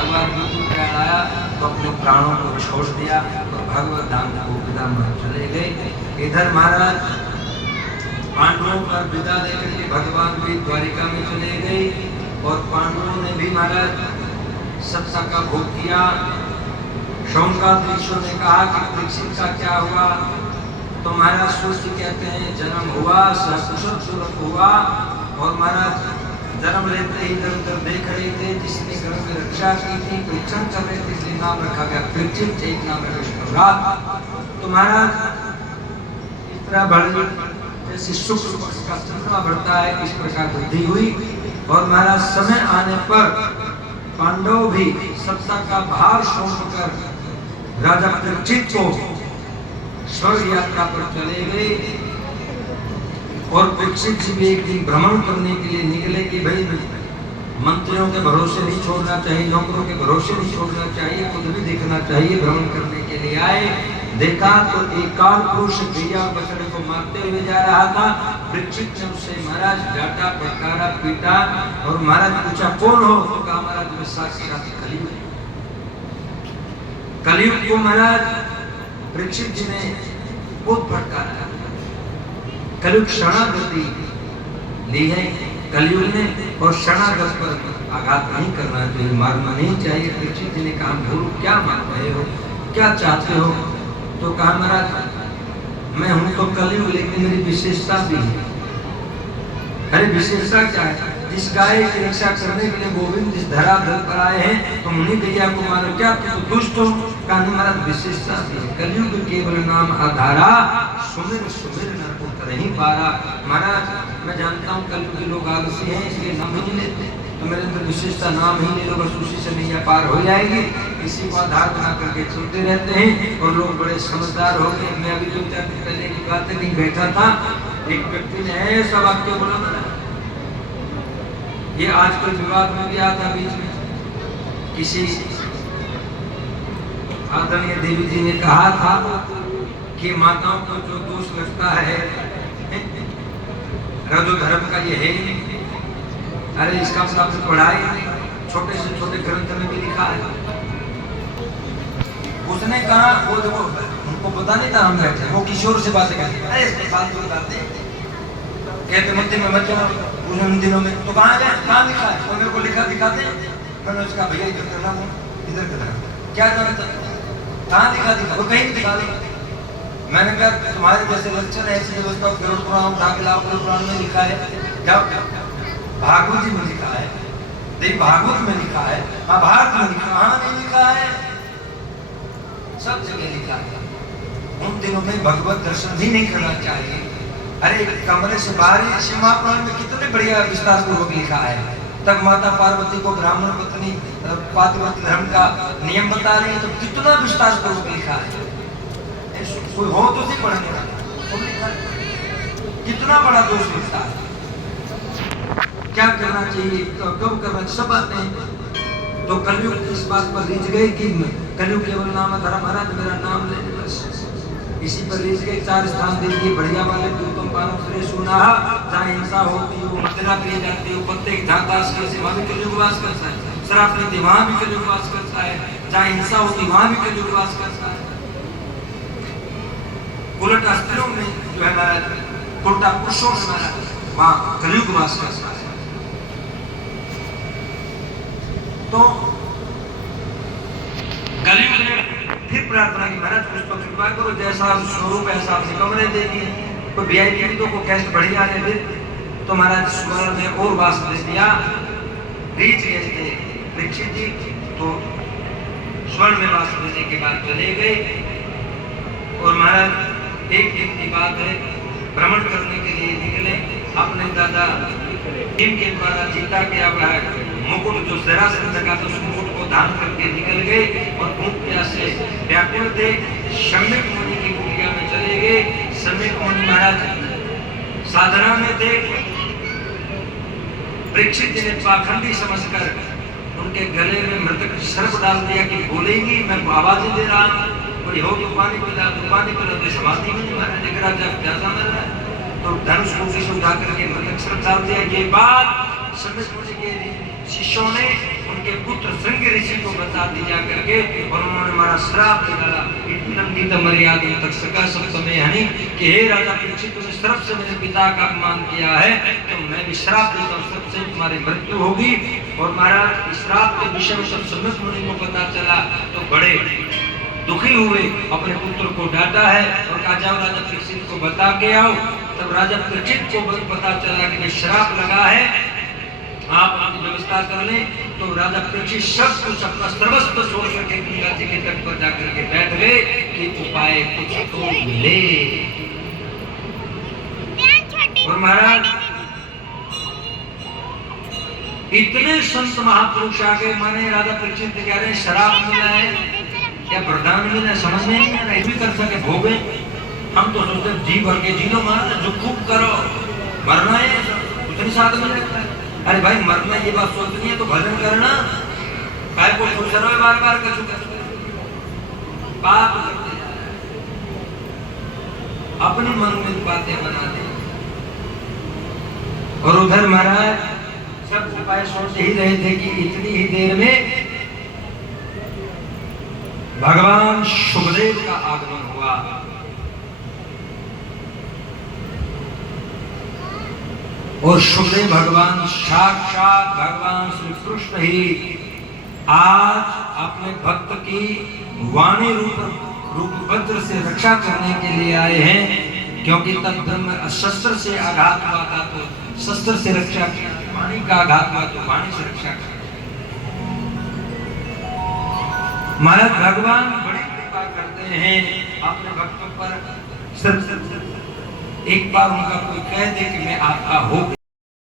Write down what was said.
भगवान बिल्कुल प्यार आया तो अपने प्राणों को छोड़ दिया और भगवत धाम को विदा में चले गए। इधर महाराज पांडवों पर विदा लेकर के भगवान भी द्वारिका में चले गए और पांडवों ने भी महाराज सत्ता का भोग किया। शौनकादिक ऋषियों ने कहा कि परीक्षित का क्या हुआ, तो महाराज सूर्य कहते हैं जन्म हुआ, सकुशल सुरत हुआ और महाराज जन्म लेते ही इधर उधर देख रहे थे, जिसने घर में रक्षा की थी परीक्षण कर रहे थे, इसलिए नाम रखा गया परीक्षित, एक नाम है विष्णुराज। तो महाराज इस तरह बढ़ जैसे शुक्र पक्ष का चंद्रमा बढ़ता है इस प्रकार वृद्धि हुई और महाराज समय आने पर पांडव भी सत्ता का भार छोड़कर राजा परीक्षित को स्वर्ग यात्रा पर चले गए। और परीक्षित जी भी एक दिन भ्रमण करने के लिए निकले कि भाई मंत्रियों के भरोसे नहीं छोड़ना चाहिए, नौकरों के भरोसे नहीं छोड़ना चाहिए, खुद भी देखना चाहिए। भ्रमण करने के लिए आए, देखा तो एक काल पुरुष गैया बछड़े को मारते हुए जा रहा था। परीक्षित ने उससे महाराज डांटा, फटकारा, पीटा और महाराज पूछा कौन हो, तो कहा महाराज मैं साक्षात कलियुग। कलियुग को महाराज परीक्षित जी ने बहुत फटकारा। कलियुग शरणागति ली है कलियुग ने और शरणागत पर आघात नहीं करना चाहिए, मारना नहीं चाहिए। परीक्षित जी ने कहा गुरु क्या मान रहे हो, क्या चाहते हो, तो कहा महाराज मैं हूं तो कलियुग लेकिन मेरी विशेषता भी है। अरे विशेषता क्या है, जिस गाय की रक्षा करने के लिए गोविंद जिस धराधर पर आए हैं तो मुनि गैया को मारो, क्या तुम दुष्ट हो, कहा महाराज विशेषता भी है। कलियुग केवल नाम आधारा, सुमिर सुमिर न पुत्र नहीं पारा। महाराज मैं जानता हूँ कलियुग के लोग आलसी हैं इसलिए नाम ही नहीं लेते, तो मेरे अंदर विशेषता नाम ही ले लो, बस उसी से नैया पार हो जाएगी। इसी को आधार बना करके चलते रहते हैं और लोग बड़े समझदार हो गए। मैं अभी जो पहले की बातें नहीं बैठा था, एक व्यक्ति ने ऐसा वाक्य बोला ना, ये आजकल विवाद में भी आता बीच में, किसी आदरणीय देवी जी ने कहा था कि माताओं को जो दोष लगता है रजो धर्म का ये है ही नहीं। अरे इसका मतलब पढ़ाई छोटे से छोटे ग्रंथ में भी लिखा है। उसने कहा वो देखो उनको पता नहीं था हम बैठे, वो किशोर से बातें करते, अरे इसमें फालतू बातें कहते मंदिर में मत जाओ उन दिनों में, तो कहाँ गए, कहाँ लिखा है, तो मेरे को लिखा दिखाते। मैंने उसका भैया इधर करना वो इधर करना क्या जानता, कहाँ लिखा दिखा, वो कहीं दिखा दे। मैंने कहा तुम्हारे जैसे लक्षण है ऐसी व्यवस्था गरुड़ पुराण उठा के लाओ, गरुड़ पुराण में लिखा है, क्या भागवत जी में लिखा है, देवी भागवत में लिखा है, महाभारत में लिखा, हाँ नहीं लिखा है, सब जगह लिखा है। उन दिनों में भगवत दर्शन भी नहीं करना चाहिए। अरे कमरे से बाहर ही शिव महापुराण में कितने बढ़िया विस्तार पूर्वक लिखा है। तब माता पार्वती को ब्राह्मण पत्नी पातिव्रत्य धर्म का नियम बता रही है, तो कितना विस्तार पूर्वक लिखा है। कोई हो तो नहीं पढ़ने वाला, कितना बड़ा दोष लिखता है, क्या करना चाहिए कब करना चाहिए, सब बातें हैं। तो कलयुग इस बात पर रीझ गए कि कलयुग केवल नाम धर्म, महाराज मेरा नाम ले बस, इसी पर रीझ गए। 4 स्थान दे दिए बढ़िया वाले, तुम पानो श्रेय सुना, जहाँ हिंसा होती हो, मदिरा पी जाती हो, प्रत्येक धातास के वहाँ भी कलयुग वास करता है, शराब पीते वहाँ भी कलयुग वास करता है, जहाँ हिंसा होती वहाँ भी कलयुग वास करता है। उलट स्त्रियों में जो है महाराज, उल्टा पुरुषों में महाराज वहाँ कलयुग वास करता है। तो कलयुग ने फिर प्रार्थना की महाराज कुछ तो कृपा करो, जैसा स्वरूप ऐसा आपने कमरे दे दिए, तो वीआईपी तो को कैसे बढ़िया है। फिर तो महाराज स्वर्ण में और वास दे दिया, रीच गए थे परीक्षित जी, तो स्वर्ण में वास देने के बाद चले गए। और महाराज एक दिन की बात है, भ्रमण करने के लिए निकले, अपने दादा भीम के द्वारा जीता गया मुकुट जो जरासंध का, तो उस मुकुट को धारण करके निकल गए और भूख प्यास से व्याकुल थे। शम्यक मुनि की कुटिया में चले गए। शम्यक मुनि महाराज साधना में थे। परीक्षित जी ने पाखंडी समझकर उनके गले में मृतक सर्प डाल दिया कि बोलेंगी, मैं आवाजें दे रहा हूँ, कोई हो तो पानी पिला, तो पानी पिला, तो समाधि में नहीं महाराज निकला क्या समझ रहा है, तो धनुष को उठा करके मृतक सर्प डाल दिया। ये बात शम्यक मुनि के शिष्यों ने उनके पुत्र श्रृंग ऋषि को बता दी जा करके, और उन्होंने हमारा श्राप निकाला। मर्यादा तक सका सब समय यानी कि हे राजा परीक्षित, तुमने श्राप से मेरे पिता का अपमान किया है, तो मैं भी श्राप देता हूँ, सबसे तुम्हारी मृत्यु होगी। और महाराज श्राप के विषय में सब सम्यक मुनि को पता चला तो बड़े दुखी हुए, अपने पुत्र को डांटा है और कहा जाओ राजा परीक्षित को बता के आओ। तब राजा परीक्षित को पता चला कि श्राप लगा है, आप अपनी व्यवस्था कर लें। तो राजा परीक्षित सब कुछ अपना सर्वस्व छोड़ करके गंगा जी के तट पर जाकर के बैठ गए कि उपाय कुछ तो मिले। और महाराज इतने संत महापुरुष आ गए, माने राजा परीक्षित कह रहे हैं शराब मिला है या वरदान मिला, समझ में नहीं आ रहा, भी कर सके भोगे। हम तो सोचते जी भर के जी लो महाराज, जो खूब करो, मरना है उतनी साथ में लगता है। अरे भाई मरना ये बात सोचनी है तो भजन करना, काय को खुश रहो बार बार कर चुका पाप करते जा रहे, अपनी मन में बातें बनाते। और उधर महाराज सब उपाय सोच ही रहे थे कि इतनी ही देर में भगवान शुभदेव का आगमन हुआ। और शुभदेव भगवान साक्षात भगवान श्री कृष्ण ही आज अपने भक्त की वाणी रूप वज्र से रक्षा करने के लिए आए हैं, क्योंकि तब ब्रह्म शस्त्र से आघात हुआ था तो शस्त्र से रक्षा की, वाणी का आघात हुआ तो वाणी से रक्षा की। महाराज भगवान बड़ी कृपा करते हैं अपने भक्तों पर। एक बार उनका कोई कह दे कि मैं आपका हो